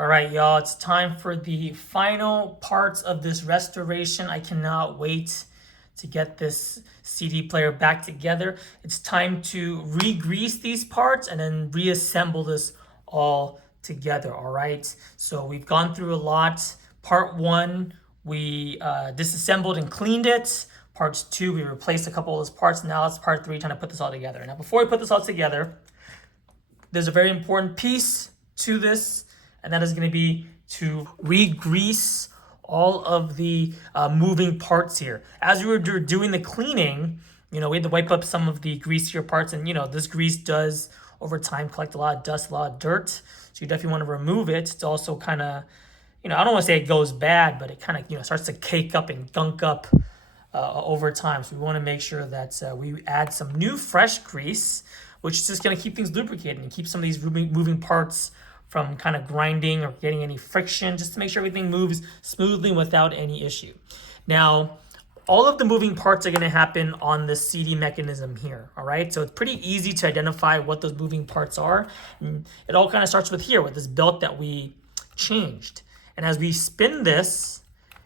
All right, y'all, it's time for the final parts of this restoration. I cannot wait to get this CD player back together. It's time to re-grease these parts and then reassemble this all together, all right? So we've gone through a lot. Part one, we disassembled and cleaned it. Part two, we replaced a couple of those parts. Now it's part three, trying to put this all together. Now, before we put this all together, there's a very important piece to this, and that is going to be to re-grease all of the moving parts here. As we were doing the cleaning, we had to wipe up some of the greasier parts, and this grease does over time collect a lot of dust, a lot of dirt. So you definitely want to remove it. It's also kind of, I don't want to say it goes bad, but it kind of, starts to cake up and gunk up over time. So we want to make sure that we add some new fresh grease, which is just going to keep things lubricated and keep some of these moving parts from kind of grinding or getting any friction, just to make sure everything moves smoothly without any issue. Now, all of the moving parts are going to happen on the CD mechanism here, all right? So it's pretty easy to identify what those moving parts are. And it all kind of starts with here, with this belt that we changed. And as we spin this,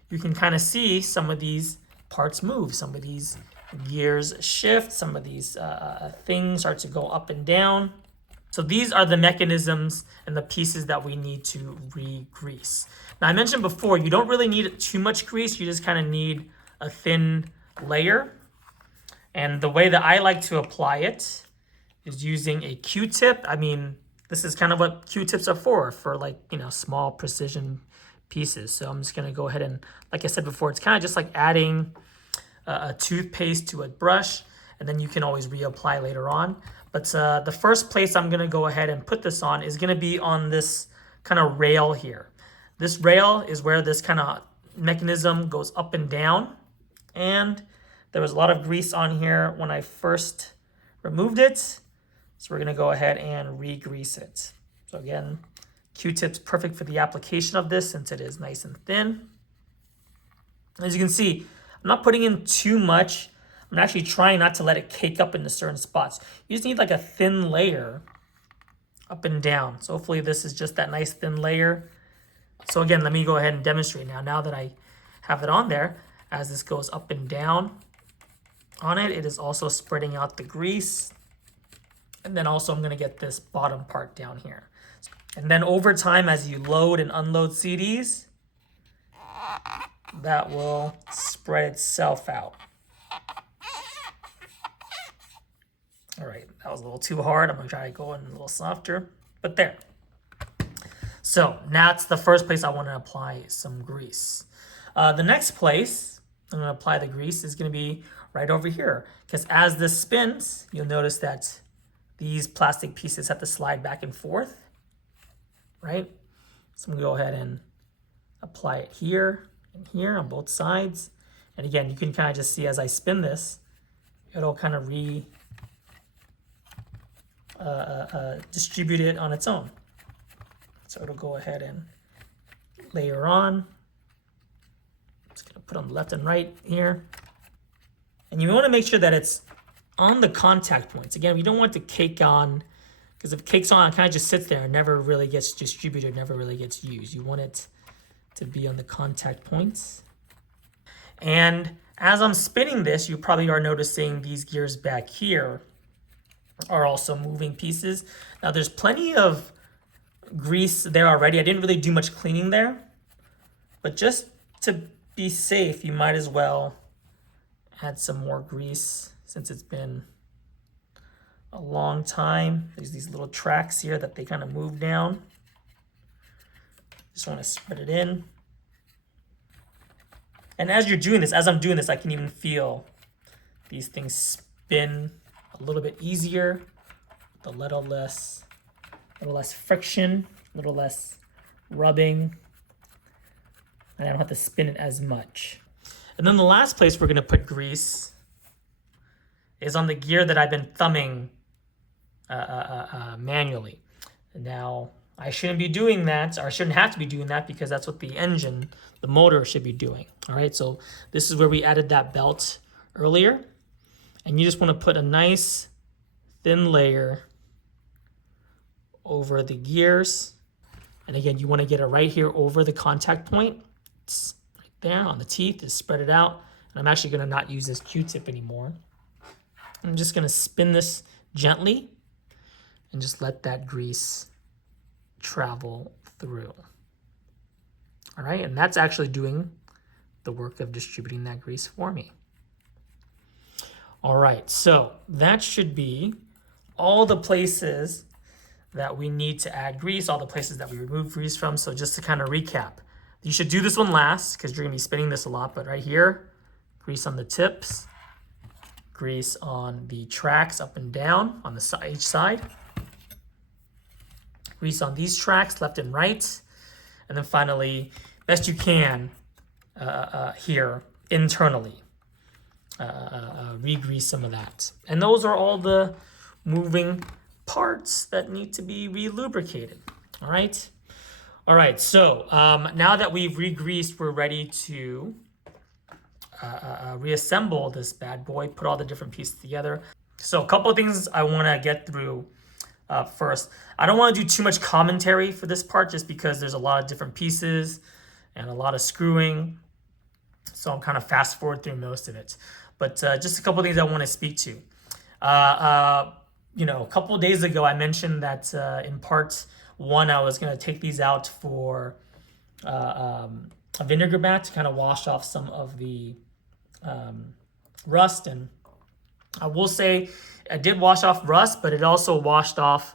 you can kind of see some of these parts move. Some of these gears shift. Some of these things start to go up and down. So these are the mechanisms and the pieces that we need to re-grease. Now, I mentioned before, you don't really need too much grease. You just kind of need a thin layer. And the way that I like to apply it is using a Q-tip. I mean, this is kind of what Q-tips are for like, small precision pieces. So I'm just going to go ahead and, like I said before, it's kind of just like adding a toothpaste to a brush, and then you can always reapply later on. But the first place I'm going to go ahead and put this on is going to be on this kind of rail here. This rail is where this kind of mechanism goes up and down. And there was a lot of grease on here when I first removed it. So we're going to go ahead and re-grease it. So again, Q-tip's perfect for the application of this since it is nice and thin. As you can see, I'm not putting in too much. I'm actually trying not to let it cake up into certain spots. You just need like a thin layer up and down. So hopefully this is just that nice thin layer. So again, let me go ahead and demonstrate now. Now that I have it on there, as this goes up and down on it, it is also spreading out the grease. And then also I'm going to get this bottom part down here. And then over time, as you load and unload CDs, that will spread itself out. All right, that was a little too hard. I'm gonna try to go in a little softer, but there. So now it's the first place I want to apply some grease. The next place I'm gonna apply the grease is gonna be right over here, because as this spins, you'll notice that these plastic pieces have to slide back and forth, right? So I'm gonna go ahead and apply it here and here on both sides. And again, you can kind of just see as I spin this, it'll kind of distribute it on its own. So it'll go ahead and layer on. Just gonna put on the left and right here. And you want to make sure that it's on the contact points. Again, we don't want it to cake on, because if it cakes on, it kind of just sits there and never really gets distributed, never really gets used. You want it to be on the contact points. And as I'm spinning this, you probably are noticing these gears back here are also moving pieces. Now there's plenty of grease there already. I didn't really do much cleaning there, but just to be safe, you might as well add some more grease since it's been a long time. There's these little tracks here that they kind of move down. Just want to spread it in. And as you're doing this, as I'm doing this, I can even feel these things spin a little bit easier, a little less friction, a little less rubbing, and I don't have to spin it as much. And then the last place we're going to put grease is on the gear that I've been thumbing manually. Now, I shouldn't be doing that, or I shouldn't have to be doing that, because that's what the engine, the motor, should be doing. All right, so this is where we added that belt earlier. And you just want to put a nice thin layer over the gears. And again, you want to get it right here over the contact point. It's right there on the teeth, is spread it out. And I'm actually going to not use this Q-tip anymore. I'm just going to spin this gently and just let that grease travel through. All right, and that's actually doing the work of distributing that grease for me. All right, so that should be all the places that we need to add grease, all the places that we remove grease from. So just to kind of recap, you should do this one last because you're gonna be spinning this a lot, but right here, grease on the tips, grease on the tracks up and down on the each side, grease on these tracks left and right, and then finally, best you can here internally, re-grease some of that. And those are all the moving parts that need to be re-lubricated. All right, so now that we've re-greased, we're ready to reassemble this bad boy, put all the different pieces together. So a couple of things I want to get through first. I don't want to do too much commentary for this part just because there's a lot of different pieces and a lot of screwing. So I'm kind of fast forward through most of it. But just a couple of things I want to speak to. You know, a couple of days ago, I mentioned that in part 1, I was going to take these out for a vinegar bath to kind of wash off some of the rust. And I will say I did wash off rust, but it also washed off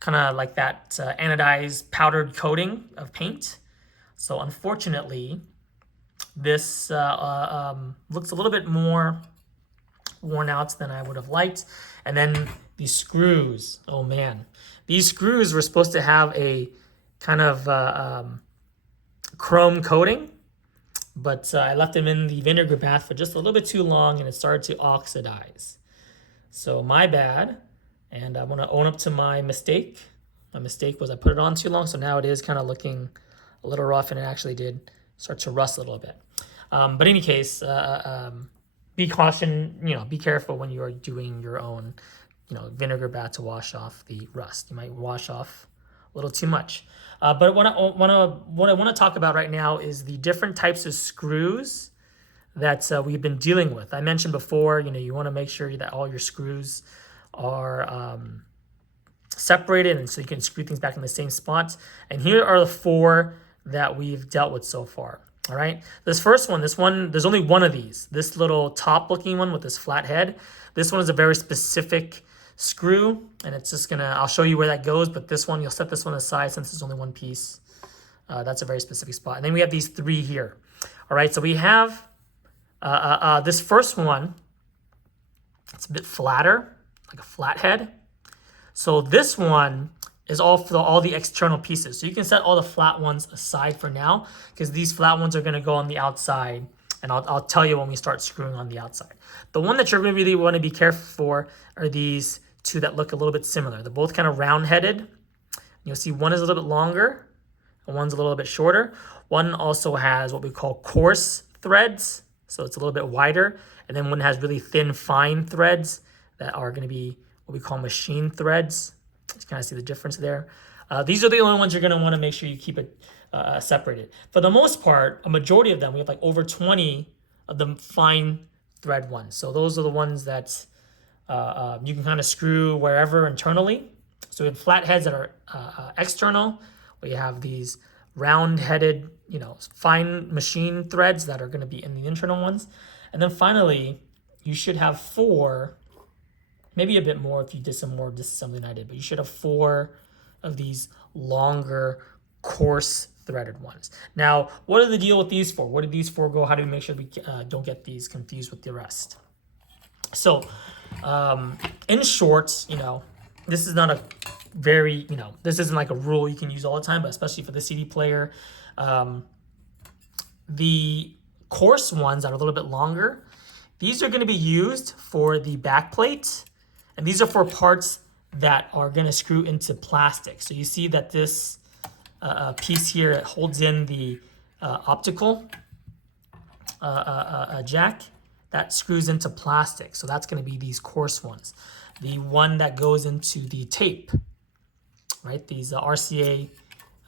kind of like that anodized powdered coating of paint. So unfortunately, this looks a little bit more worn out than I would have liked. And then these screws, oh man, these screws were supposed to have a kind of chrome coating, but I left them in the vinegar bath for just a little bit too long and it started to oxidize. So my bad, and I want to own up to my mistake. My mistake was I put it on too long, so now it is kind of looking a little rough and it actually did start to rust a little bit. But in any case, be careful when you are doing your own, vinegar bath to wash off the rust. You might wash off a little too much. But what I want to talk about right now is the different types of screws that we've been dealing with. I mentioned before, you want to make sure that all your screws are separated, and so you can screw things back in the same spot. And here are the 4 that we've dealt with so far. All right, this first one, there's only one of these. This little top looking one with this flat head. This one is a very specific screw, and it's just I'll show you where that goes, but this one, you'll set this one aside since there's only one piece. That's a very specific spot. And then we have these 3 here. All right, so we have this first one. It's a bit flatter, like a flat head. So this one is all for all the external pieces. So you can set all the flat ones aside for now because these flat ones are going to go on the outside, and I'll tell you when we start screwing on the outside. The one that you're going to really want to be careful for are these 2 that look a little bit similar. They're both kind of round-headed. You'll see one is a little bit longer and one's a little bit shorter. One also has what we call coarse threads, so it's a little bit wider, and then one has really thin, fine threads that are going to be what we call machine threads. You kind of see the difference there. These are the only ones you're going to want to make sure you keep it separated. For the most part, a majority of them, we have like over 20 of the fine thread ones. So those are the ones that you can kind of screw wherever internally. So we have flat heads that are external. We have these round-headed, fine machine threads that are going to be in the internal ones. And then finally, you should have 4, maybe a bit more if you did some more disassembly than I did, but you should have 4 of these longer, coarse threaded ones. Now, what are the deal with these 4? Where did these 4 go? How do we make sure we don't get these confused with the rest? So, in short, this is not a very, this isn't like a rule you can use all the time, but especially for the CD player. The coarse ones that are a little bit longer, these are going to be used for the back plate, and these are for parts that are going to screw into plastic. So you see that this piece here, it holds in the optical jack that screws into plastic. So that's going to be these coarse ones. The one that goes into the tape, right? These RCA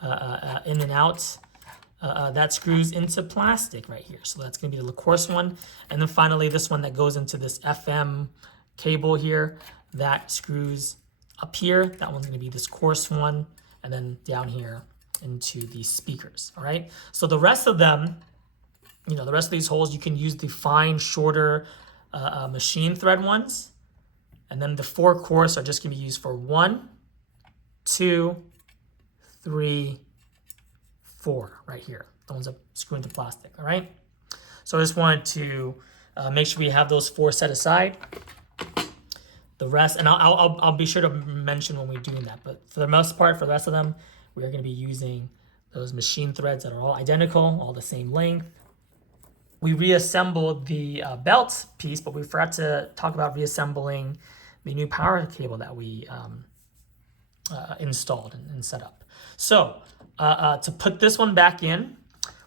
in and out, that screws into plastic right here. So that's going to be the coarse one. And then finally, this one that goes into this FM cable here, that screws up here. That one's going to be this coarse one. And then down here into the speakers. All right. So the rest of them, you know, the rest of these holes, you can use the fine, shorter machine thread ones. And then the 4 coarse are just going to be used for 1, 2, 3, 4 right here. The ones that screw into plastic. All right. So I just wanted to make sure we have those 4 set aside. The rest, and I'll be sure to mention when we're doing that. But for the most part, for the rest of them, we are going to be using those machine threads that are all identical, all the same length. We reassembled the belt piece, but we forgot to talk about reassembling the new power cable that we installed and set up. So to put this one back in,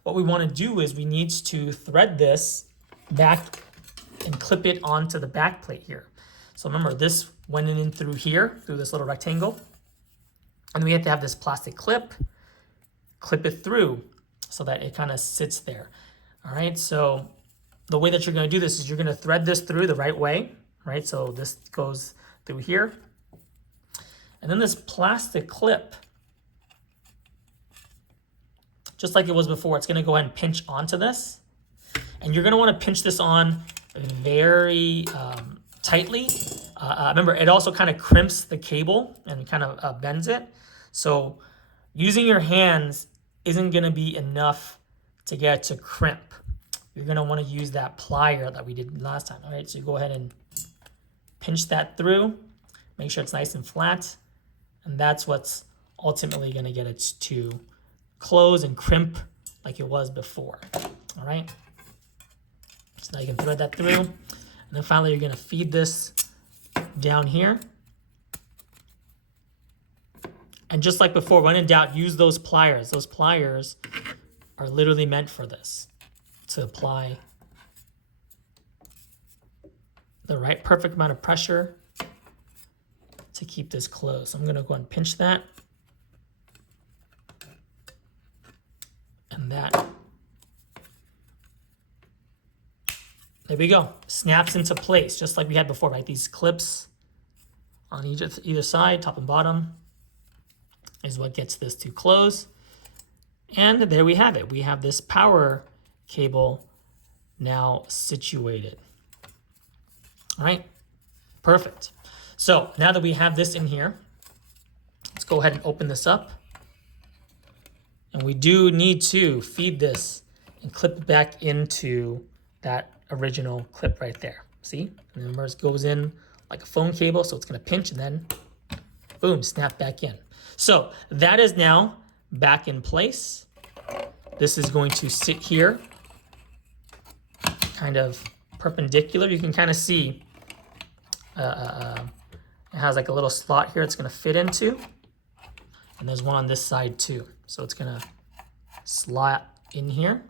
what we want to do is we need to thread this back and clip it onto the back plate here. So remember, this went in through here, through this little rectangle. And we have to have this plastic clip it through so that it kind of sits there. All right, so the way that you're going to do this is you're going to thread this through the right way, right? So this goes through here. And then this plastic clip, just like it was before, it's going to go ahead and pinch onto this. And you're going to want to pinch this on very tightly. Remember, it also kind of crimps the cable and kind of bends it. So using your hands isn't going to be enough to get it to crimp. You're going to want to use that plier that we did last time. All right, so you go ahead and pinch that through. Make sure it's nice and flat. And that's what's ultimately going to get it to close and crimp like it was before. All right. So now you can thread that through. And then finally, you're going to feed this down here. And just like before, when in doubt, use those pliers. Those pliers are literally meant for this, to apply the right perfect amount of pressure to keep this closed. So I'm going to go and pinch that. And that. There we go. Snaps into place, just like we had before, right? These clips on either side, top and bottom, is what gets this to close. And there we have it. We have this power cable now situated. All right, perfect. So now that we have this in here, let's go ahead and open this up. And we do need to feed this and clip it back into that original clip right there. See? And then it goes in like a phone cable, so it's going to pinch and then boom, snap back in. So that is now back in place. This is going to sit here kind of perpendicular. You can kind of see it has like a little slot here it's going to fit into. And there's one on this side too. So it's going to slot in here.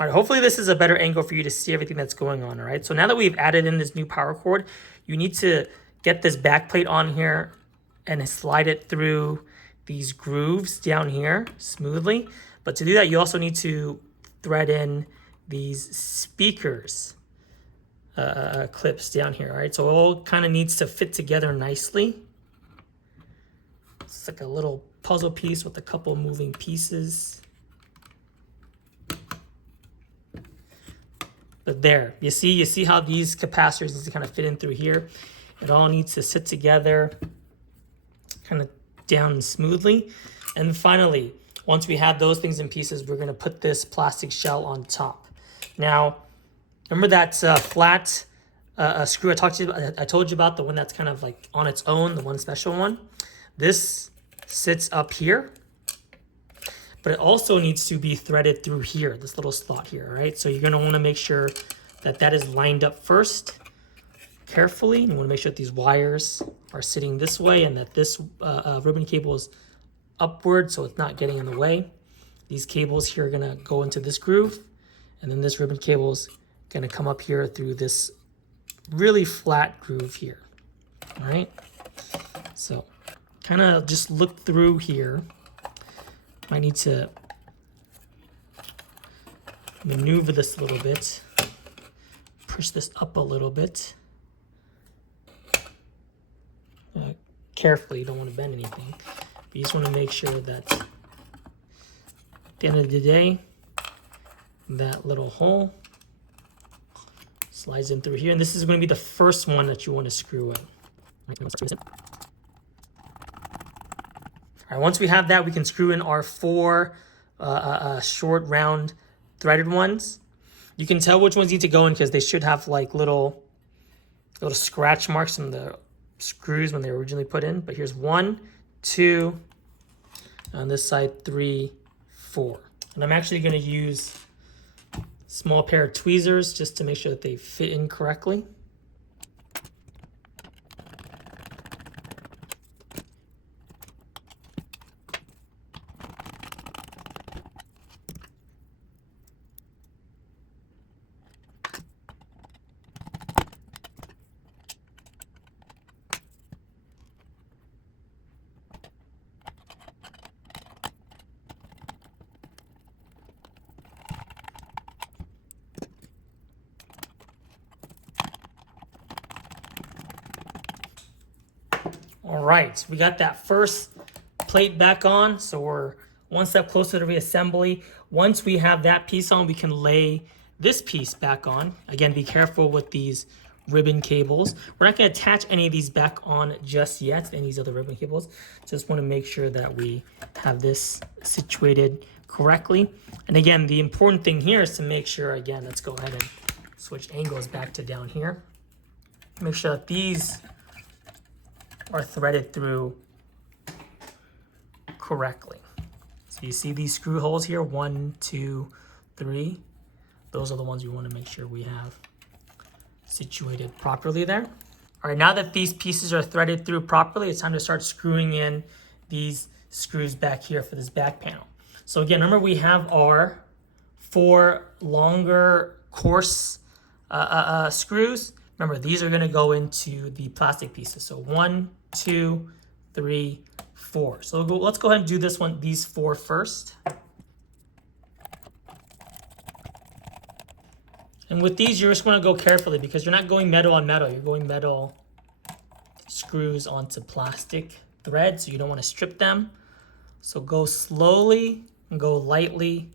All right, hopefully this is a better angle for you to see everything that's going on, all right? So now that we've added in this new power cord, you need to get this back plate on here and slide it through these grooves down here smoothly. But to do that, you also need to thread in these speakers clips down here, all right? So it all kind of needs to fit together nicely. It's like a little puzzle piece with a couple moving pieces. But there, you see how these capacitors need to kind of fit in through here. It all needs to sit together kind of down smoothly. And finally, once we have those things in pieces, we're going to put this plastic shell on top. Now, remember that flat screw I told you about, the one that's kind of like on its own, the one special one? This sits up here, but it also needs to be threaded through here, this little slot here, right? So you're going to want to make sure that that is lined up first carefully. You want to make sure that these wires are sitting this way and that this ribbon cable is upward so it's not getting in the way. These cables here are going to go into this groove, and then this ribbon cable is going to come up here through this really flat groove here. All right, so kind of just look through here Might need to maneuver this a little bit. Push this up a little bit. Carefully, you don't want to bend anything. But you just want to make sure that at the end of the day, that little hole slides in through here. And this is going to be the first one that you want to screw in. All right, once we have that, we can screw in our 4 short, round, threaded ones. You can tell which ones need to go in because they should have like little scratch marks in the screws when they were originally put in. But here's 1, 2, on this side 3, 4. And I'm actually going to use a small pair of tweezers just to make sure that they fit in correctly. All right, we got that first plate back on, so we're one step closer to reassembly. Once we have that piece on, we can lay this piece back on. Again, be careful with these ribbon cables. We're not going to attach any of these back on just yet, any of these other ribbon cables. Just want to make sure that we have this situated correctly. And again, the important thing here is to make sure, again, let's go ahead and switch angles back to down here. Make sure that these are threaded through correctly. So you see these screw holes here, 1, 2, 3. Those are the ones we want to make sure we have situated properly there. All right, now that these pieces are threaded through properly, it's time to start screwing in these screws back here for this back panel. So again, remember we have our 4 longer coarse screws. Remember, these are going to go into the plastic pieces. So 1, 2, 3, 4. So let's go ahead and do these 4 first. And with these, you're just going to go carefully because you're not going metal on metal. You're going metal screws onto plastic thread, so you don't want to strip them. So go slowly and go lightly.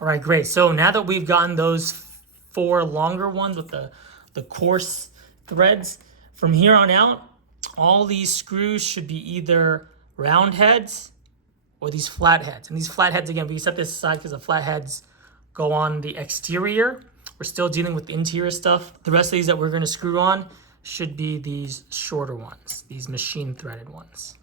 All right, great. So now that we've gotten those 4 longer ones with the coarse threads, from here on out, all these screws should be either round heads or these flat heads. And these flat heads, again, we set this aside because the flat heads go on the exterior. We're still dealing with the interior stuff. The rest of these that we're going to screw on should be these shorter ones, these machine threaded ones.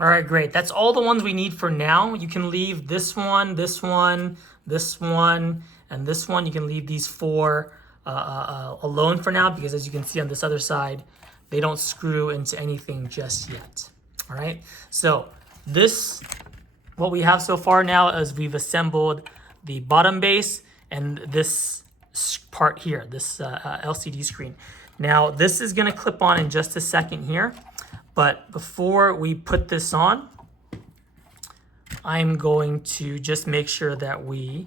All right, great. That's all the ones we need for now. You can leave this one, this one, this one, and this one. You can leave these 4 alone for now because as you can see on this other side, they don't screw into anything just yet. All right, so what we have so far now is we've assembled the bottom base and this part here, this LCD screen. Now, this is gonna clip on in just a second here. But before we put this on, I'm going to just make sure that we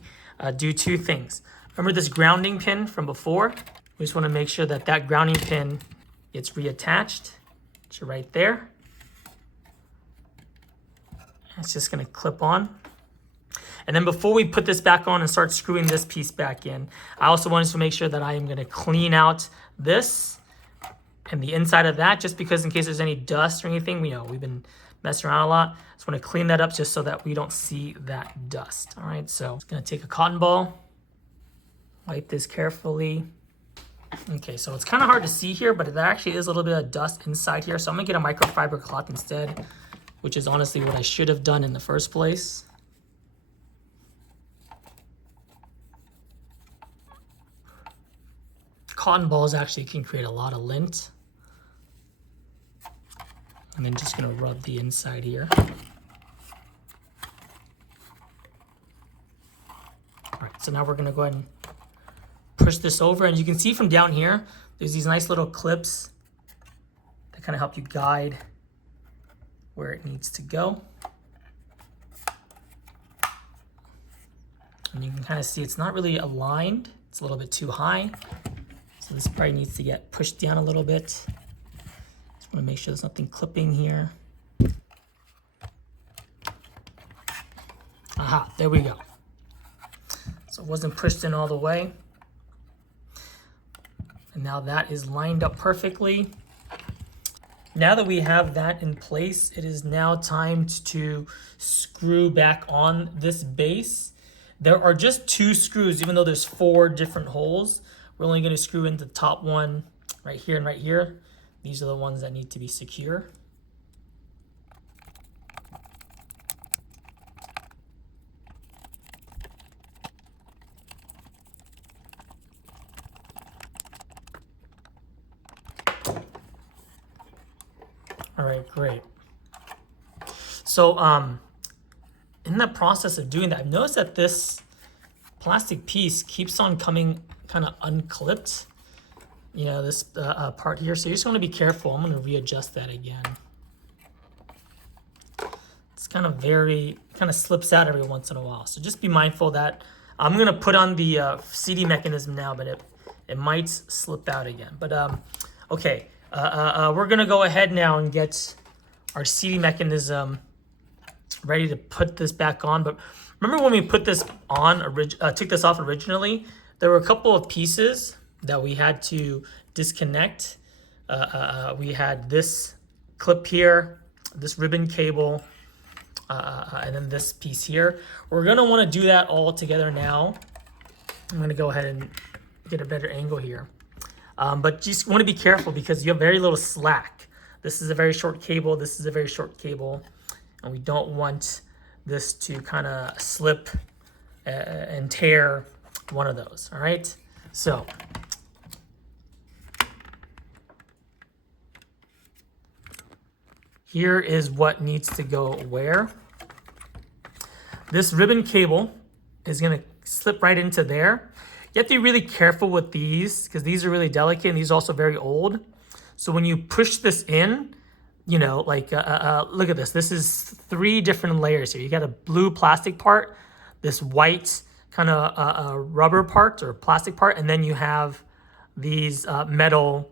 do 2 things. Remember this grounding pin from before? We just want to make sure that that grounding pin gets reattached. So right there. It's just going to clip on. And then before we put this back on and start screwing this piece back in, I also wanted to make sure that I am going to clean out this and the inside of that, just because in case there's any dust or anything, we've been mess around a lot. Just want to clean that up just so that we don't see that dust. All right, so I'm gonna take a cotton ball, wipe this carefully. Okay, so it's kind of hard to see here, but there actually is a little bit of dust inside here. So I'm gonna get a microfiber cloth instead, which is honestly what I should have done in the first place. Cotton balls actually can create a lot of lint. And then just gonna rub the inside here. All right, so now we're gonna go ahead and push this over, and you can see from down here, there's these nice little clips that kind of help you guide where it needs to go. And you can kind of see it's not really aligned. It's a little bit too high. So this probably needs to get pushed down a little bit. Just want to make sure there's nothing clipping here. Aha, there we go. So it wasn't pushed in all the way. And now that is lined up perfectly. Now that we have that in place, it is now time to screw back on this base. There are just 2 screws, even though there's 4 different holes. We're only going to screw in the top one right here and right here. These are the ones that need to be secure. All right, great. So in the process of doing that, I've noticed that this plastic piece keeps on coming kind of unclipped. You know, this part here. So you just want to be careful. I'm going to readjust that again. It's kind of slips out every once in a while. So just be mindful that I'm going to put on the CD mechanism now, but it might slip out again. But okay. We're gonna go ahead now and get our CD mechanism ready to put this back on. But remember when we put this on, took this off originally, there were a couple of pieces that we had to disconnect. We had this clip here, this ribbon cable, and then this piece here. We're gonna wanna do that all together now. I'm gonna go ahead and get a better angle here. But just want to be careful because you have very little slack. This is a very short cable. This is a very short cable. And we don't want this to kind of slip and tear one of those. All right. So here is what needs to go where. This ribbon cable is going to slip right into there. You have to be really careful with these because these are really delicate and these are also very old. So when you push this in, you know, like, look at this. This is 3 different layers here. You got a blue plastic part, this white kind of rubber part or plastic part, and then you have these metal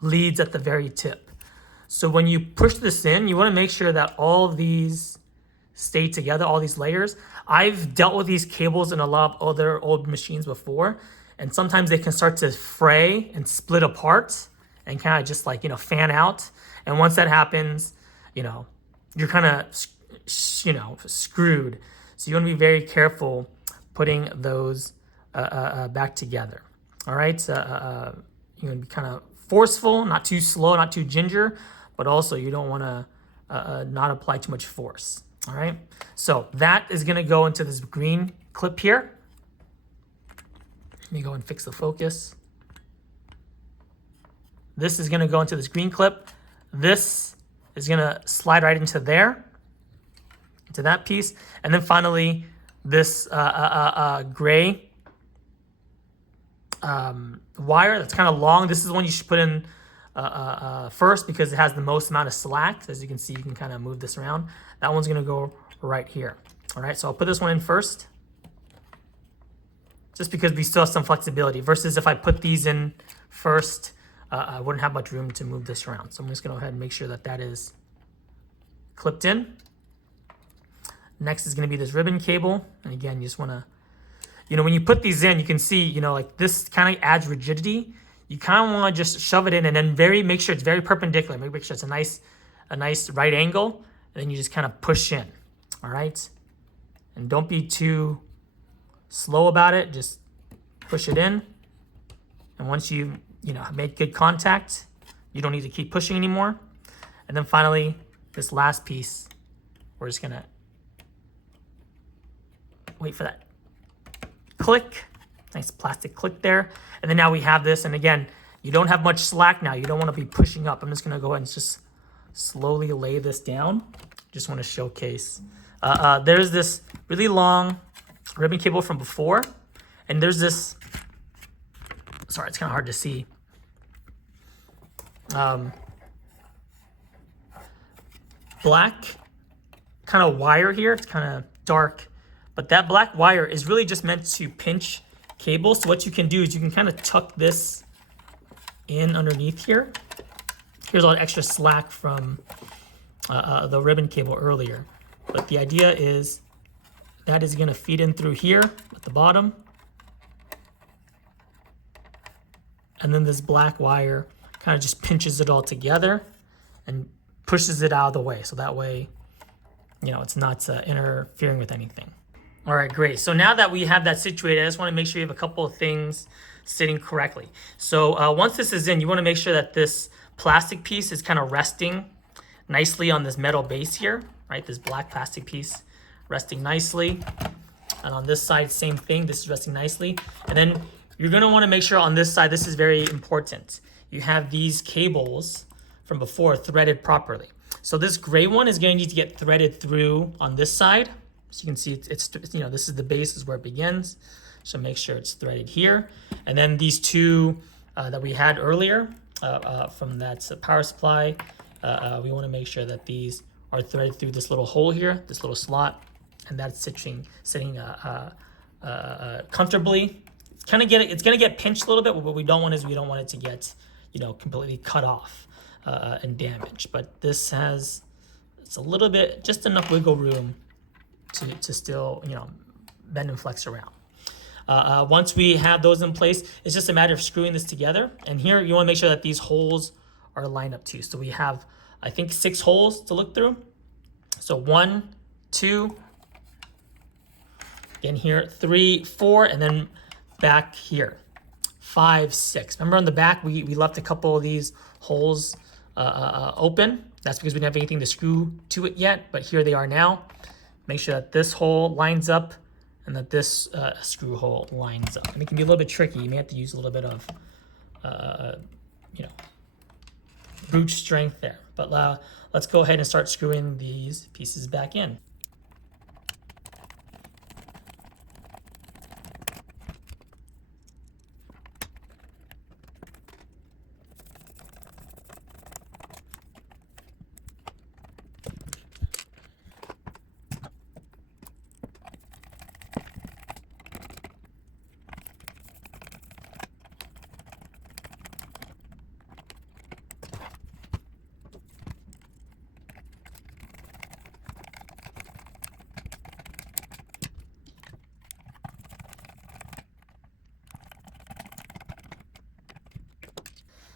leads at the very tip. So when you push this in, you want to make sure that all of these stay together, all these layers. I've dealt with these cables in a lot of other old machines before, and sometimes they can start to fray and split apart and kind of just like, you know, fan out. And once that happens, you know, you're kind of, you know, screwed. So you want to be very careful putting those back together. All right. You want to be kind of forceful, not too slow, not too ginger, but also you don't want to not apply too much force. All right, so that is gonna go into this green clip here. Let me go and fix the focus. This is gonna go into this green clip. This is gonna slide right into there, into that piece. And then finally, this gray wire that's kind of long. This is the one you should put in first because it has the most amount of slack. As you can see, you can kind of move this around. That one's gonna go right here. All right, so I'll put this one in first, just because we still have some flexibility, versus if I put these in first, I wouldn't have much room to move this around. So I'm just gonna go ahead and make sure that that is clipped in. Next is gonna be this ribbon cable. And again, you just wanna, you know, when you put these in, you can see, you know, like this kind of adds rigidity. you kind of want to just shove it in and then make sure it's very perpendicular. Make sure it's a nice right angle, and then you just kind of push in. All right, and don't be too slow about it. Just push it in, and once you make good contact, you don't need to keep pushing anymore. And then finally, this last piece, we're just gonna wait for that click. Nice plastic click there. And then now we have this, and again, you don't have much slack now. You don't want to be pushing up. I'm just gonna go ahead and just slowly lay this down. Just want to showcase. There's this really long ribbon cable from before, and there's this, sorry, it's kind of hard to see. Black kind of wire here. It's kind of dark, but that black wire is really just meant to pinch cables. So what you can do is you can kind of tuck this in underneath here. Here's all the extra slack from the ribbon cable earlier. But the idea is that is going to feed in through here at the bottom. And then this black wire kind of just pinches it all together and pushes it out of the way. So that way, it's not interfering with anything. All right, great. So now that we have that situated, I just want to make sure you have a couple of things sitting correctly. So once this is in, you want to make sure that this plastic piece is kind of resting nicely on this metal base here, right? This black plastic piece resting nicely. And on this side, same thing. This is resting nicely. And then you're going to want to make sure on this side, this is very important. You have these cables from before threaded properly. So this gray one is going to need to get threaded through on this side. So you can see it's this is the base, is where it begins. So make sure it's threaded here. And then these two that we had earlier from that power supply, we want to make sure that these are threaded through this little hole here, this little slot, and that's sitting comfortably. It's going to get pinched a little bit, but what we don't want it to get completely cut off and damaged. But this has, it's a little bit, just enough wiggle room to still bend and flex around. Once we have those in place, it's just a matter of screwing this together. And here you want to make sure that these holes are lined up too. So we have, I think, 6 holes to look through. So 1, 2, again here 3, 4, and then back here 5, 6. Remember on the back we left a couple of these holes open. That's because we didn't have anything to screw to it yet, but here they are now. Make sure that this hole lines up and that this screw hole lines up. And it can be a little bit tricky. You may have to use a little bit of, brute strength there. But let's go ahead and start screwing these pieces back in.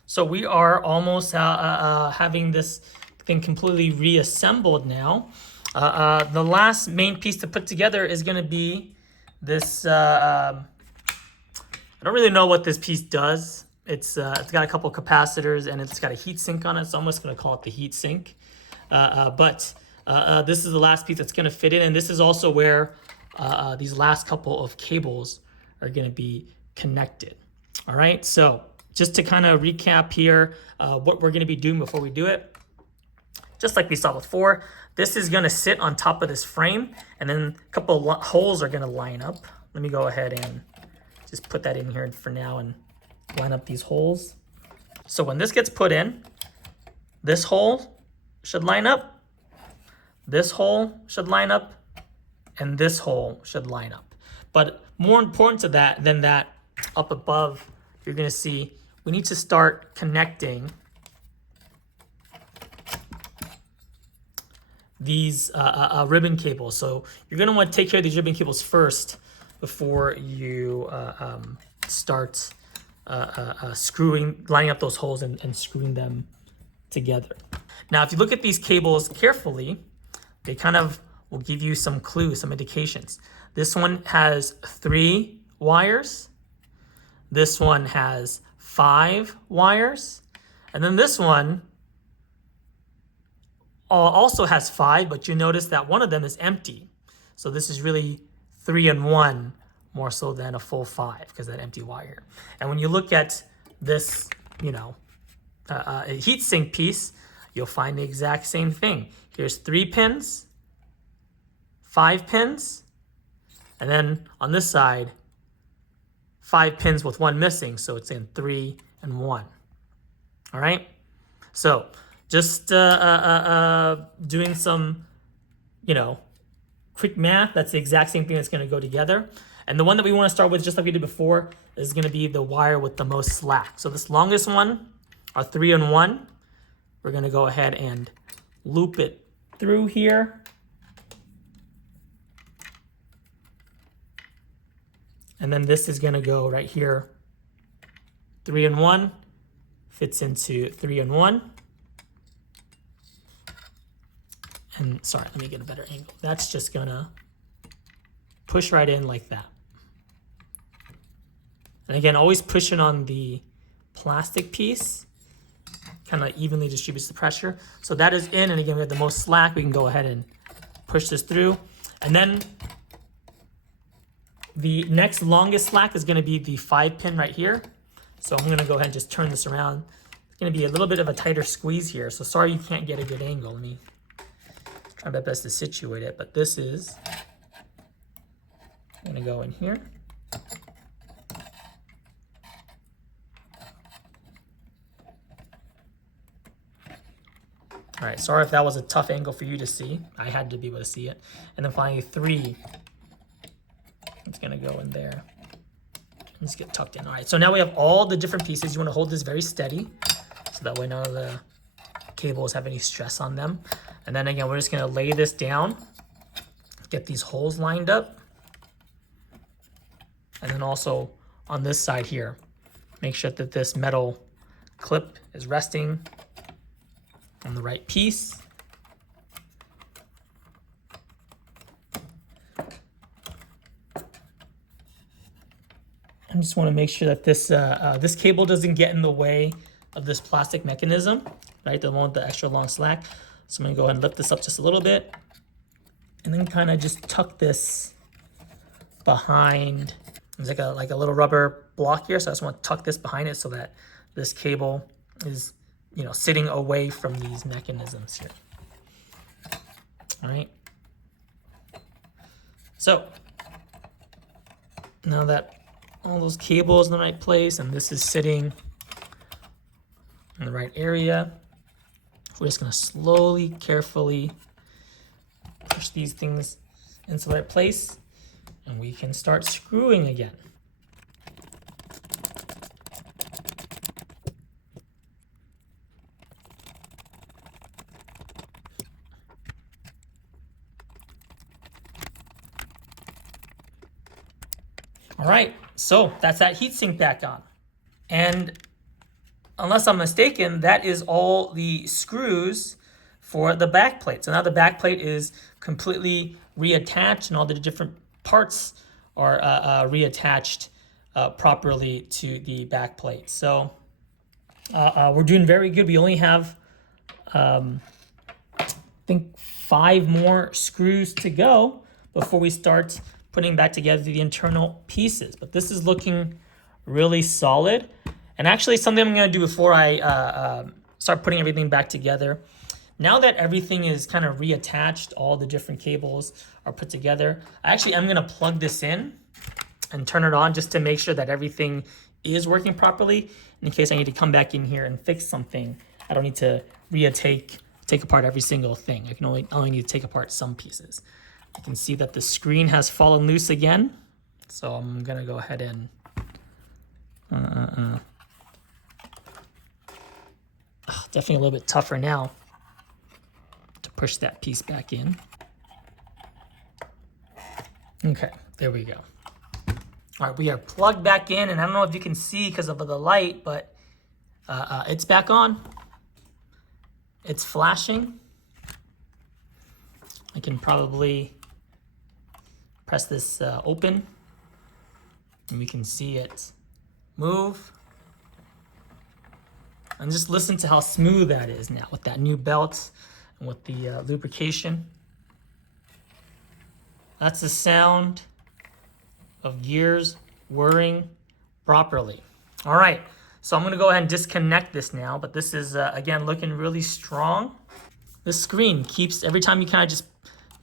So we are almost having this thing completely reassembled now. The last main piece to put together is going to be this. I don't really know what this piece does. It's got a couple capacitors and it's got a heat sink on it. So I'm just going to call it the heat sink. But this is the last piece that's going to fit in, and this is also where these last couple of cables are going to be connected. All right, so just to kind of recap here, what we're going to be doing before we do it, just like we saw before, this is going to sit on top of this frame, and then a couple of holes are going to line up. Let me go ahead and just put that in here for now and line up these holes. So when this gets put in, this hole should line up, this hole should line up, and this hole should line up. But more important to that than that, up above, you're going to see we need to start connecting these ribbon cables. So you're going to want to take care of these ribbon cables first before you start lining up those holes and screwing them together. Now, if you look at these cables carefully, they kind of will give you some clues, some indications. This one has 3 wires. This one has 5 wires. And then this one also has 5, but you notice that one of them is empty. So this is really 3 and 1 more so than a full 5 because of that empty wire. And when you look at this, a heatsink piece, you'll find the exact same thing. Here's 3 pins, 5 pins, and then on this side, 5 pins with 1 missing. So it's in 3 and 1. All right. So just doing some, quick math. That's the exact same thing that's going to go together. And the one that we want to start with, just like we did before, is going to be the wire with the most slack. So this longest one, our 3 and 1, we're going to go ahead and loop it through here. And then this is going to go right here. 3 and 1 fits into 3 and 1. And sorry, let me get a better angle. That's just going to push right in like that. And again, always pushing on the plastic piece. Kind of evenly distributes the pressure. So that is in, and again, we have the most slack. We can go ahead and push this through. And then the next longest slack is going to be the 5 pin right here. So I'm going to go ahead and just turn this around. It's going to be a little bit of a tighter squeeze here. So sorry you can't get a good angle. Let me try my best to situate it. But this is going to go in here. All right, sorry if that was a tough angle for you to see. I had to be able to see it. And then finally 3, it's gonna go in there. Just get tucked in. All right, so now we have all the different pieces. You wanna hold this very steady, so that way none of the cables have any stress on them. And then again, we're just gonna lay this down, get these holes lined up. And then also on this side here, make sure that this metal clip is resting on the right piece. I just want to make sure that this this cable doesn't get in the way of this plastic mechanism, right? The one with the extra long slack. So I'm going to go ahead and lift this up just a little bit, and then kind of just tuck this behind. There's like a little rubber block here, so I just want to tuck this behind it so that this cable is sitting away from these mechanisms here. All right. So now that all those cables in the right place and this is sitting in the right area, we're just going to slowly, carefully push these things into the right place, and we can start screwing again. All right, so that's that heatsink back on. And unless I'm mistaken, that is all the screws for the back plate. So now the back plate is completely reattached and all the different parts are reattached properly to the back plate. So we're doing very good. We only have, I think, 5 more screws to go before we start putting back together the internal pieces. But this is looking really solid. And actually something I'm going to do before I start putting everything back together, now that everything is kind of reattached, all the different cables are put together, I actually am going to plug this in and turn it on just to make sure that everything is working properly. In case I need to come back in here and fix something, I don't need to take apart every single thing. I only need to take apart some pieces. You can see that the screen has fallen loose again. So I'm gonna go ahead and definitely a little bit tougher now to push that piece back in. Okay, there we go. All right, we are plugged back in, and I don't know if you can see because of the light, but it's back on. It's flashing. I can probably press this open, and we can see it move. And just listen to how smooth that is now with that new belt and with the lubrication. That's the sound of gears whirring properly. All right, so I'm gonna go ahead and disconnect this now, but this is, again, looking really strong. This screen keeps, every time you kind of just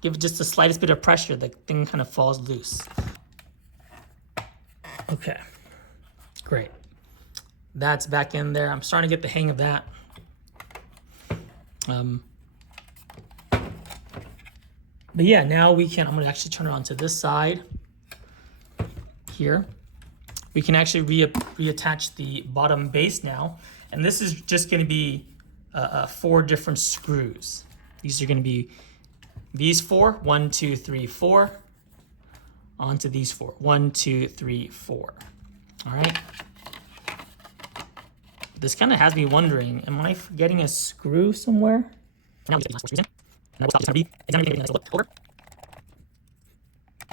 give it just the slightest bit of pressure, the thing kind of falls loose. Okay, great. That's back in there. I'm starting to get the hang of that. But yeah, now we can, I'm gonna actually turn it on to this side here. We can actually reattach the bottom base now. And this is just gonna be 4 different screws. These are gonna be these 4, 1, 2, 3, 4, onto these 4, 1, 2, 3, 4. All right. This kind of has me wondering, am I forgetting a screw somewhere? Now we get the last 4 screws in. And that will stop this be. It's going to be nice over.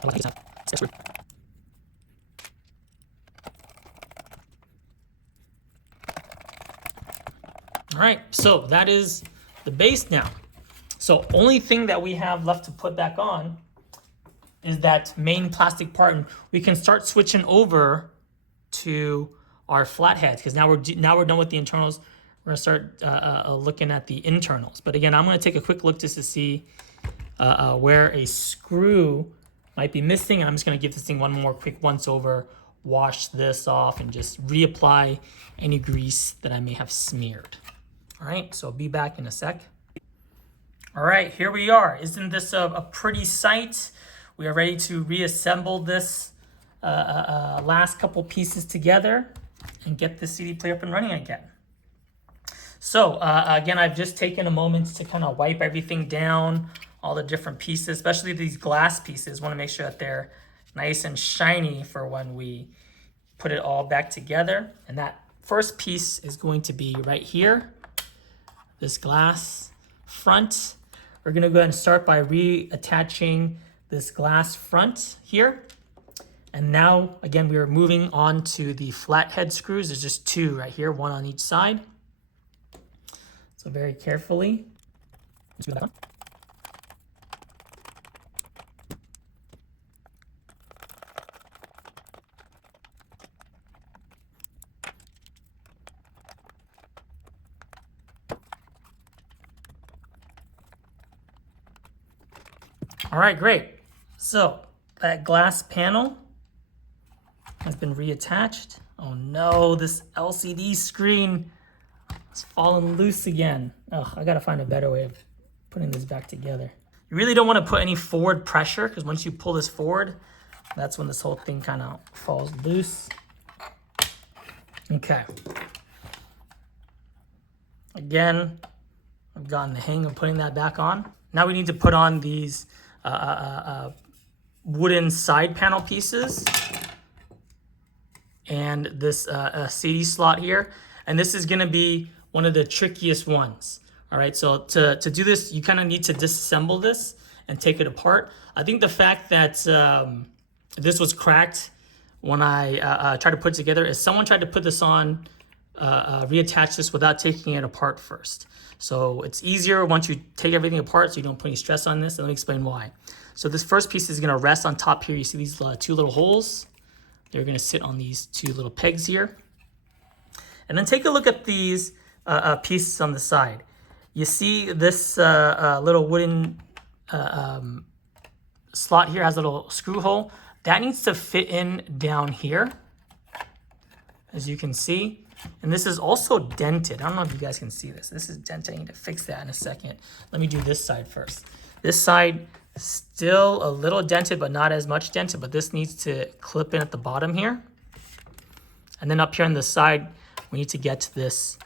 Oh, I think it's screw. All right, so that is the base now. So only thing that we have left to put back on is that main plastic part, and we can start switching over to our flatheads because now we're done with the internals. We're gonna start looking at the internals. But again, I'm gonna take a quick look just to see where a screw might be missing, and I'm just gonna give this thing one more quick once over, wash this off, and just reapply any grease that I may have smeared. All right, so I'll be back in a sec. All right, here we are. Isn't this a pretty sight? We are ready to reassemble this last couple pieces together and get the CD player up and running again. So again, I've just taken a moment to kind of wipe everything down, all the different pieces, especially these glass pieces. Want to make sure that they're nice and shiny for when we put it all back together. And that first piece is going to be right here, this glass front. We're gonna go ahead and start by reattaching this glass front here. And now, again, we are moving on to the flathead screws. There's just 2 right here, 1 on each side. So very carefully. Screw that on. All right, great. So that glass panel has been reattached. Oh no, this LCD screen is falling loose again. Oh, I gotta find a better way of putting this back together. You really don't want to put any forward pressure because once you pull this forward, that's when this whole thing kind of falls loose. Okay. Again, I've gotten the hang of putting that back on. Now we need to put on these wooden side panel pieces and this CD slot here. And this is gonna be one of the trickiest ones. All right, so to do this, you kind of need to disassemble this and take it apart. I think the fact that this was cracked when I tried to put it together is someone tried to put this on, reattach this without taking it apart first. So it's easier once you take everything apart so you don't put any stress on this. And let me explain why. So this first piece is gonna rest on top here. You see these 2 little holes? They're gonna sit on these 2 little pegs here. And then take a look at these pieces on the side. You see this little wooden slot here has a little screw hole. That needs to fit in down here, as you can see. And this is also dented. I don't know if you guys can see this. This is dented. I need to fix that in a second. Let me do this side first. This side still a little dented, but not as much dented. But this needs to clip in at the bottom here. And then up here on the side, we need to get this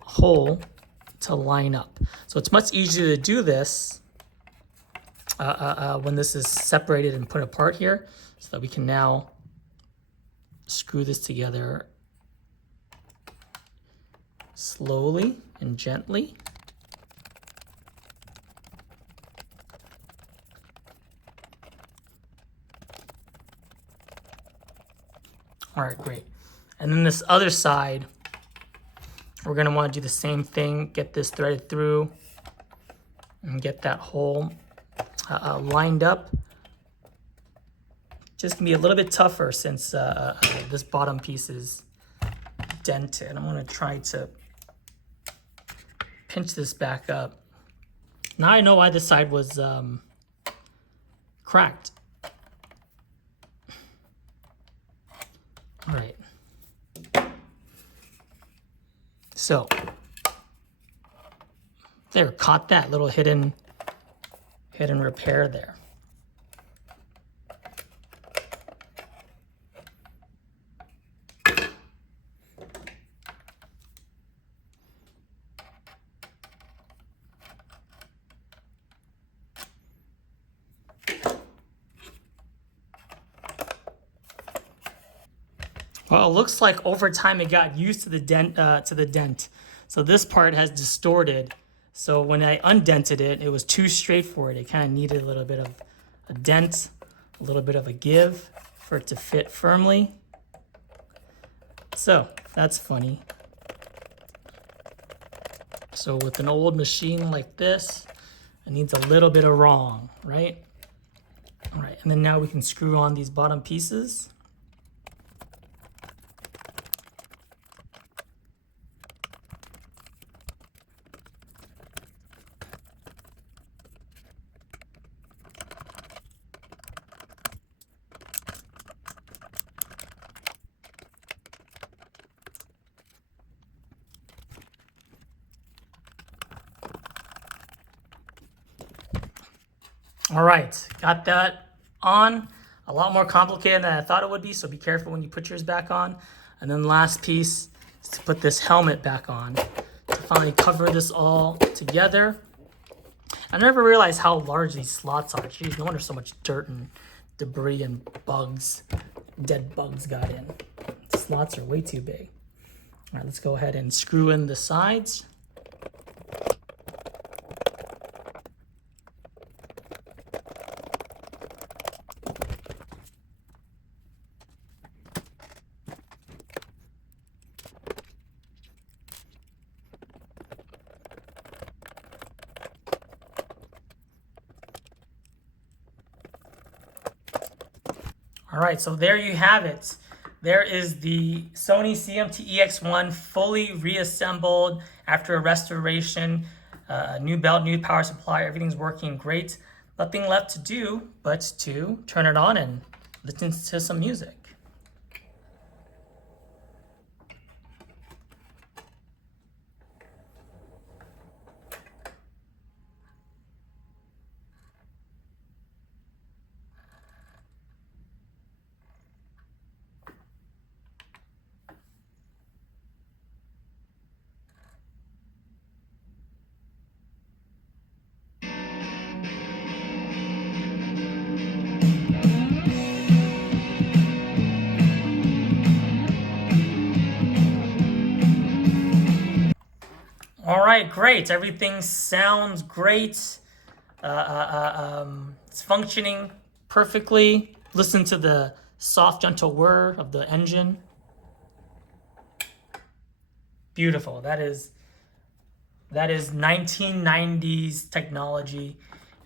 hole to line up. So it's much easier to do this when this is separated and put apart here, so that we can now screw this together slowly and gently. All right, great. And then this other side, we're gonna wanna do the same thing, get this threaded through and get that hole lined up. Just gonna be a little bit tougher since this bottom piece is dented. I'm gonna try to pinch this back up. Now I know why this side was cracked. All right. So there, caught that little hidden repair there. Well, it looks like over time it got used to the dent. So this part has distorted. So when I undented it, it was too straightforward. It kind of needed a little bit of a dent, a little bit of a give for it to fit firmly. So that's funny. So with an old machine like this, it needs a little bit of wrong, right? All right, and then now we can screw on these bottom pieces. All right, got that on. A lot more complicated than I thought it would be, so be careful when you put yours back on. And then last piece is to put this helmet back on to finally cover this all together. I never realized how large these slots are. Geez, no wonder so much dirt and debris and bugs, dead bugs got in. The slots are way too big. All right, let's go ahead and screw in the sides. All right, so there you have it. There is the Sony CMT-EX1 fully reassembled after a restoration. New belt, new power supply, everything's working great. Nothing left to do but to turn it on and listen to some music. All right, great. Everything sounds great. It's functioning perfectly. Listen to the soft, gentle whir of the engine. Beautiful. That is 1990s technology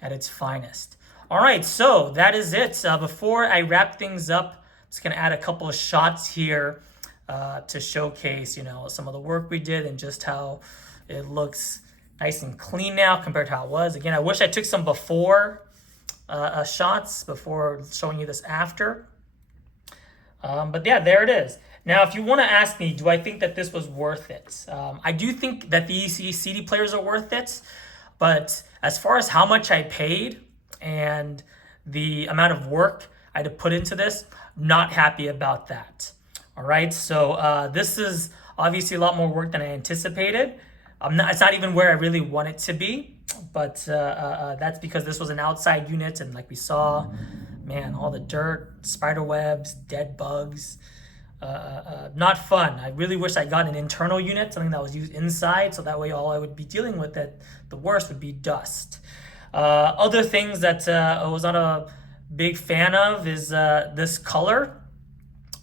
at its finest. All right, so that is it. Before I wrap things up, I'm just gonna add a couple of shots here to showcase, some of the work we did and just how it looks nice and clean now compared to how it was. Again, I wish I took some before shots before showing you this after. But yeah, there it is. Now, if you want to ask me, do I think that this was worth it? I do think that these CD players are worth it. But as far as how much I paid and the amount of work I had to put into this, not happy about that. All right, so this is obviously a lot more work than I anticipated. It's not even where I really want it to be, but that's because this was an outside unit, and like we saw, man, all the dirt, spider webs, dead bugs. not fun. I really wish I got an internal unit, something that was used inside, so that way all I would be dealing with at the worst would be dust. Other things that I was not a big fan of is this color.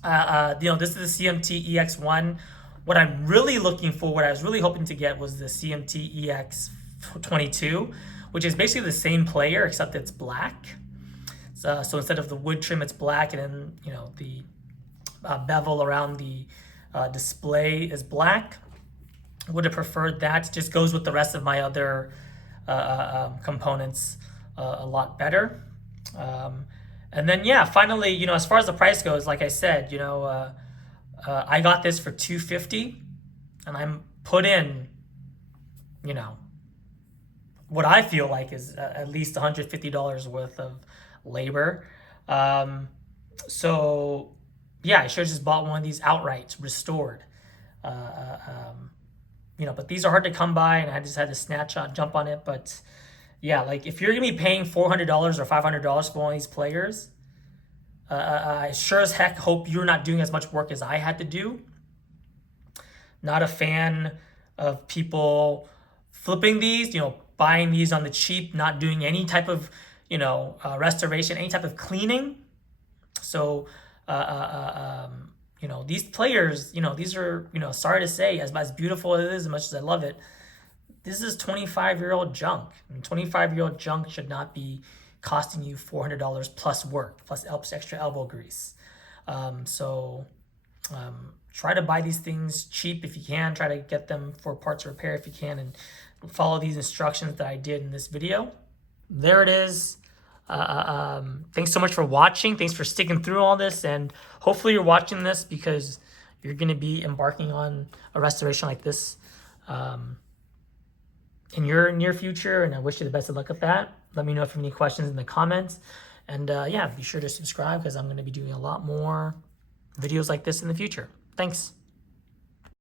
This is the CMT-EX1. What I'm really looking for, what I was really hoping to get was the CMT-EX22, which is basically the same player except it's black. So instead of the wood trim, it's black, and then the bevel around the display is black. Would have preferred that. It just goes with the rest of my other components a lot better. And then finally, as far as the price goes, like I said, I got this for $250, and I'm put in, what I feel like is at least $150 worth of labor. So I should have just bought one of these outright, restored. But these are hard to come by, and I just had to jump on it. But like if you're gonna be paying $400 or $500 for one of these players, I sure as heck hope you're not doing as much work as I had to do. Not a fan of people flipping these, buying these on the cheap, not doing any type of, restoration, any type of cleaning. So, these players, these are, sorry to say, as beautiful as it is, as much as I love it, this is 25-year-old junk. I mean, 25-year-old junk should not be costing you $400 plus work, plus extra elbow grease. Try to buy these things cheap if you can. Try to get them for parts repair if you can, and follow these instructions that I did in this video. There it is. Thanks so much for watching. Thanks for sticking through all this, and hopefully you're watching this because you're going to be embarking on a restoration like this in your near future, and I wish you the best of luck with that. Let me know if you have any questions in the comments, and be sure to subscribe because I'm going to be doing a lot more videos like this in the future. Thanks.